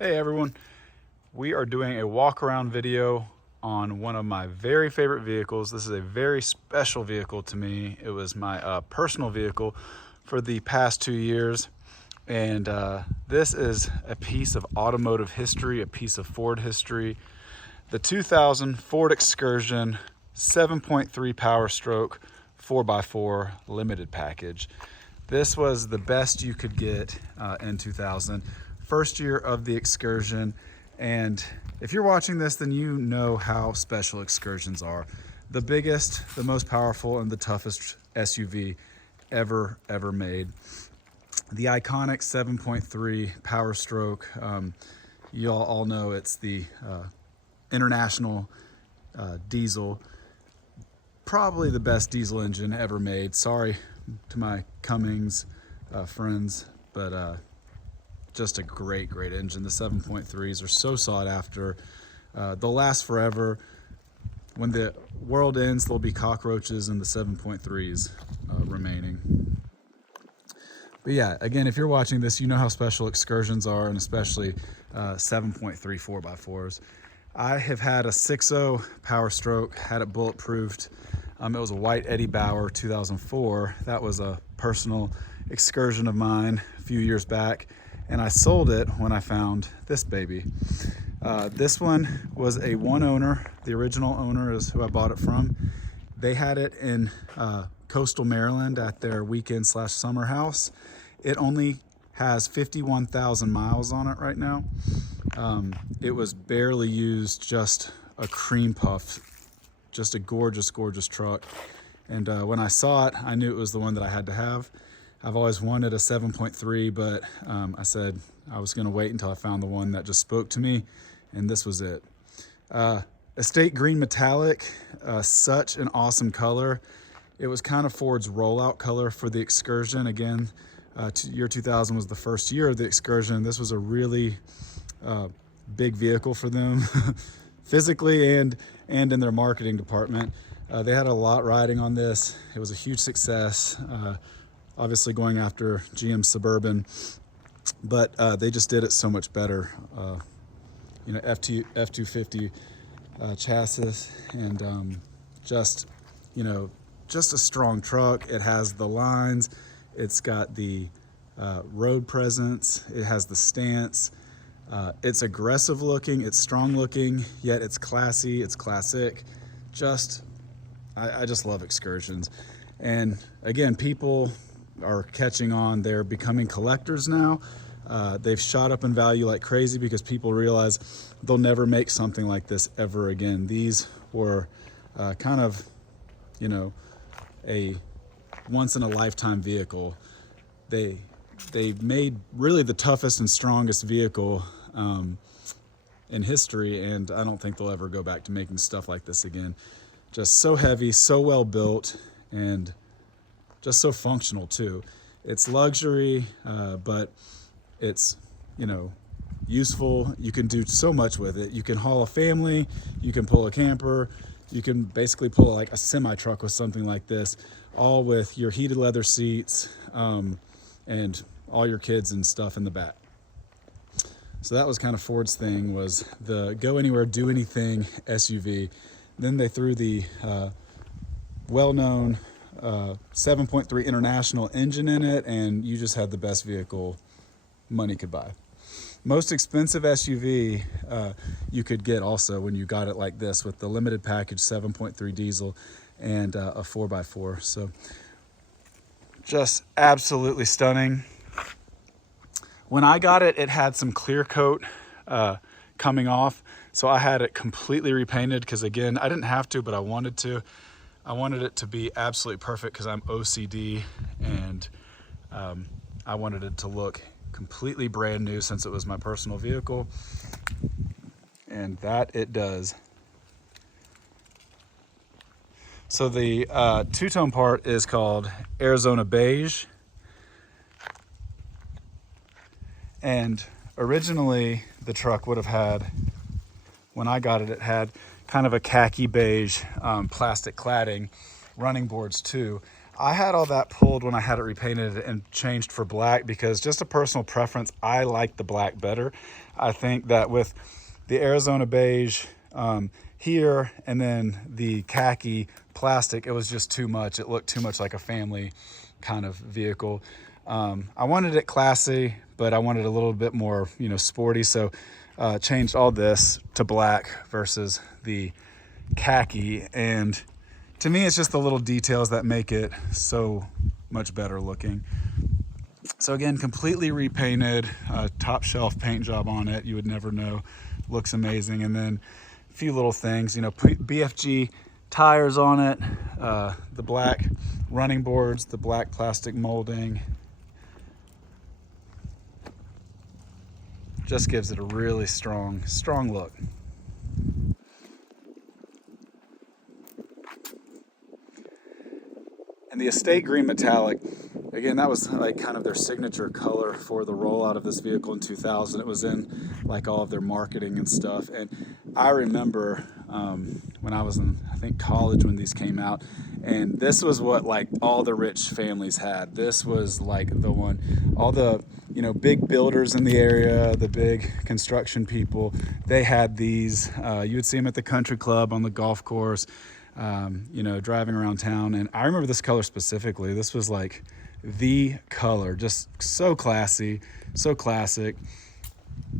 Hey everyone, we are doing a walk around video on one of my very favorite vehicles. This is a very special vehicle to me. It was my personal vehicle for the past 2 years. And this is a piece of automotive history, a piece of Ford history. The 2000 Ford Excursion 7.3 Power Stroke 4x4 limited package. This was the best you could get in 2000. First year of the Excursion, and if you're watching this, then you know how special Excursions are. The biggest, the most powerful, and the toughest SUV ever made. The iconic 7.3 Power Stroke. You all know it's the international diesel. Probably the best diesel engine ever made. Sorry to my Cummins friends, but just a great engine. The 7.3s are so sought after. They'll last forever. When the world ends, there'll be cockroaches in the 7.3s remaining. But yeah, again, if you're watching this, you know how special Excursions are, and especially 7.3 4x4s. I have had a 6.0 Power Stroke, had it bulletproofed. It was a white Eddie Bauer 2004. That was a personal Excursion of mine a few years back, and I sold it when I found this baby. This one was a one owner. The original owner is who I bought it from. They had it in coastal Maryland at their weekend/summer house. It only has 51,000 miles on it right now. It was barely used, just a cream puff, just a gorgeous truck. And when I saw it, I knew it was the one that I had to have. I've always wanted a 7.3, but I said I was gonna wait until I found the one that just spoke to me, and this was it. Estate green metallic, such an awesome color. It was kind of Ford's rollout color for the Excursion. Again, year 2000 was the first year of the Excursion. This was a really big vehicle for them, physically and in their marketing department. They had a lot riding on this. It was a huge success. Obviously going after GM Suburban, but they just did it so much better. F250 chassis, and just a strong truck. It has the lines, it's got the road presence, it has the stance. It's aggressive looking, it's strong looking, yet it's classy, it's classic. I just love Excursions. And again, people are catching on. They're becoming collectors now. They've shot up in value like crazy because people realize they'll never make something like this ever again. These were kind of, a once in a lifetime vehicle. They made really the toughest and strongest vehicle in history, and I don't think they'll ever go back to making stuff like this again. Just so heavy, so well built, and just so functional too. It's luxury, but it's, useful. You can do so much with it. You can haul a family, you can pull a camper, you can basically pull like a semi truck with something like this, all with your heated leather seats, and all your kids and stuff in the back. So that was kind of Ford's thing, was the go anywhere, do anything SUV. Then they threw the well-known 7.3 International engine in it, and you just had the best vehicle money could buy. Most expensive SUV you could get also when you got it like this, with the limited package 7.3 diesel and a 4x4. So just absolutely stunning. When I got it, it had some clear coat coming off, so I had it completely repainted because, again, I didn't have to, but I wanted to. I wanted it to be absolutely perfect because I'm OCD, and I wanted it to look completely brand new since it was my personal vehicle, and that it does. So the two-tone part is called Arizona Beige, and originally the truck would have had, when I got it, it had kind of a khaki beige plastic cladding, running boards too. I had all that pulled when I had it repainted and changed for black because just a personal preference, I like the black better. I think that with the Arizona beige here and then the khaki plastic, it was just too much. It looked too much like a family kind of vehicle. I wanted it classy, but I wanted a little bit more, you know, sporty. So changed all this to black versus the khaki. And to me, it's just the little details that make it so much better looking. So again, completely repainted, top shelf paint job on it. You would never know. Looks amazing. And then a few little things, you know, BFG tires on it, the black running boards, the black plastic molding. Just gives it a really strong look. And the estate green metallic, again, that was like kind of their signature color for the rollout of this vehicle in 2000. It was in like all of their marketing and stuff. And I remember when I was in, I think, college when these came out, and this was what like all the rich families had. This was like the one, all the, you know, big builders in the area, the big construction people, they had these. You would see them at the country club, on the golf course, you know, driving around town. And I remember this color specifically. This was like the color, just so classy, so classic,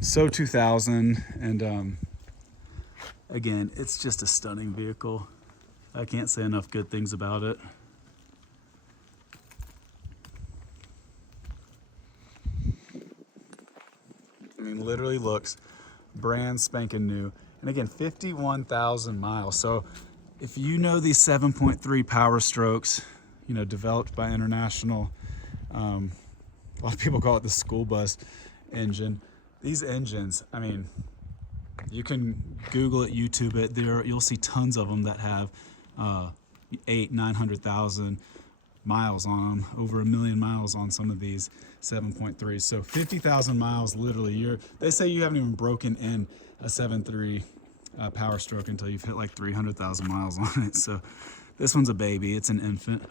so 2000. And again, it's just a stunning vehicle. I can't say enough good things about it. I mean, literally looks brand spanking new. And again, 51,000 miles. So if you know these 7.3 Power Strokes, you know, developed by International, a lot of people call it the school bus engine. These engines, I mean, you can Google it, YouTube it. You'll see tons of them that have 800,000-900,000 miles on them, over 1 million miles on some of these 7.3s. So 50,000 miles, literally. They say you haven't even broken in a 7.3 Power Stroke until you've hit like 300,000 miles on it. So this one's a baby. It's an infant.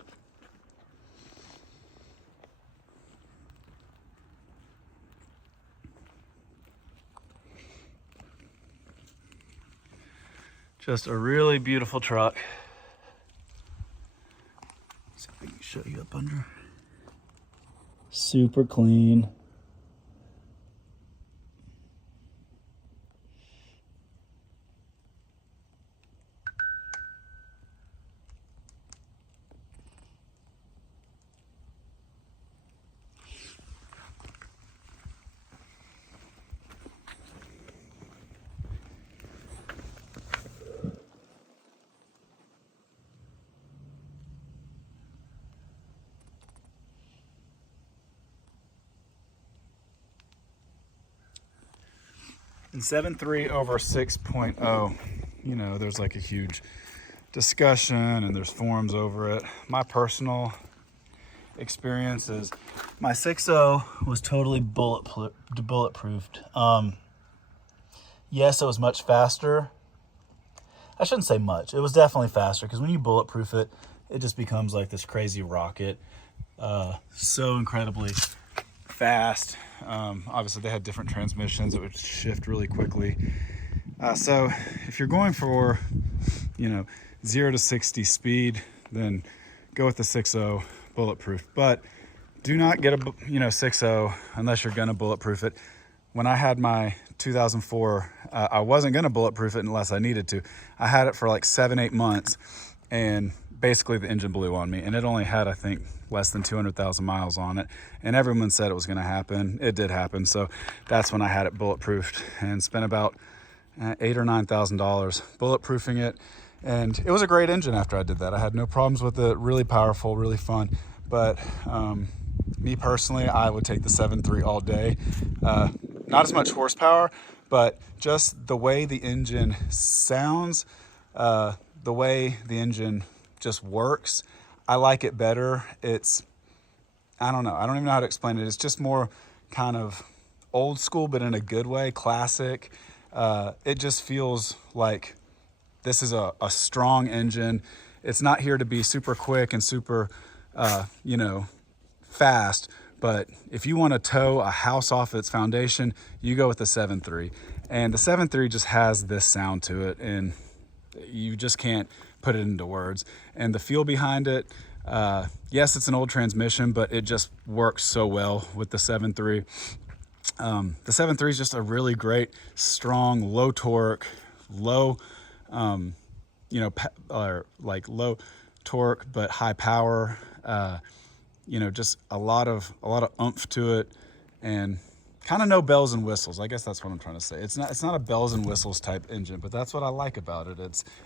Just a really beautiful truck. See if I can show you up under. Super clean. And 7.3 over 6.0, you know, there's like a huge discussion and there's forums over it. My personal experience is my 6.0 was totally bulletproofed. Yes, it was much faster. I shouldn't say much. It was definitely faster because when you bulletproof it, it just becomes like this crazy rocket. So incredibly fast. Obviously they had different transmissions that would shift really quickly. So if you're going for, you know, 0 to 60 speed, then go with the 6.0 bulletproof. But do not get a 6.0 unless you're gonna bulletproof it. When I had my 2004, I wasn't gonna bulletproof it unless I needed to. I had it for like 7-8 months, and basically the engine blew on me, and it only had, I think, less than 200,000 miles on it, and everyone said it was going to happen. It did happen. So that's when I had it bulletproofed and spent about $8,000 or $9,000 bulletproofing it. And it was a great engine after I did that. I had no problems with it. Really powerful, really fun. But me personally, I would take the 7.3 all day. Not as much horsepower, but just the way the engine sounds, the way the engine just works, I like it better. It's, I don't know. I don't even know how to explain it. It's just more kind of old school, but in a good way, classic. It just feels like this is a strong engine. It's not here to be super quick and super you know, fast. But if you want to tow a house off its foundation, you go with the 7.3. And the 7.3 just has this sound to it, and you just can't put it into words. And the feel behind it, yes, it's an old transmission, but it just works so well with the 7.3. The 7.3 is just a really great, strong, low torque, low, you know, or like low torque but high power. You know, just a lot of oomph to it, and kind of no bells and whistles. I guess that's what I'm trying to say. It's not a bells and whistles type engine, but that's what I like about it.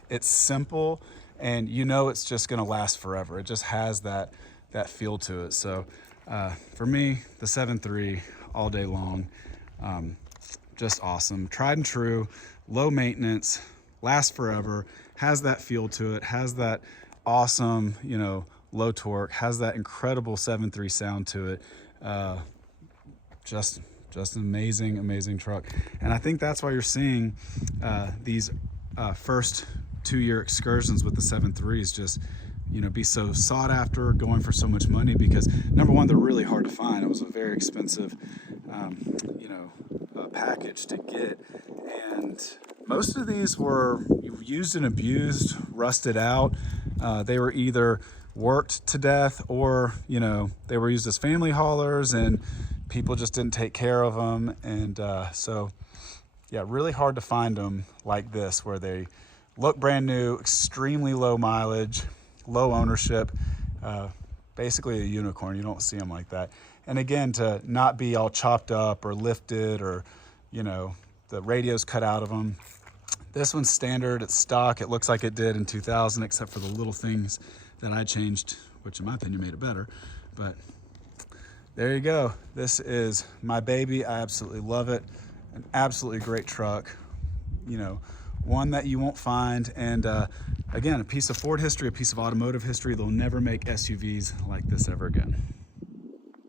It's simple, and you know it's just going to last forever. It just has that feel to it. So for me, the 7.3 all day long, just awesome. Tried and true, low maintenance, lasts forever, has that feel to it, has that awesome, you know, low torque, has that incredible 7.3 sound to it. Just an amazing truck. And I think that's why you're seeing these first 2-year Excursions with the 7.3s just, you know, be so sought after, going for so much money, because number one, they're really hard to find. It was a very expensive, you know, package to get. And most of these were used and abused, rusted out. They were either worked to death, or, you know, they were used as family haulers and people just didn't take care of them. And so yeah, really hard to find them like this, where they look brand new, extremely low mileage, low ownership, basically a unicorn. You don't see them like that. And again, to not be all chopped up or lifted, or, you know, the radio's cut out of them. This one's standard, it's stock. It looks like it did in 2000, except for the little things that I changed, which in my opinion made it better. But there you go. This is my baby. I absolutely love it. An absolutely great truck, you know, one that you won't find. And again, a piece of Ford history, a piece of automotive history. They'll never make SUVs like this ever again.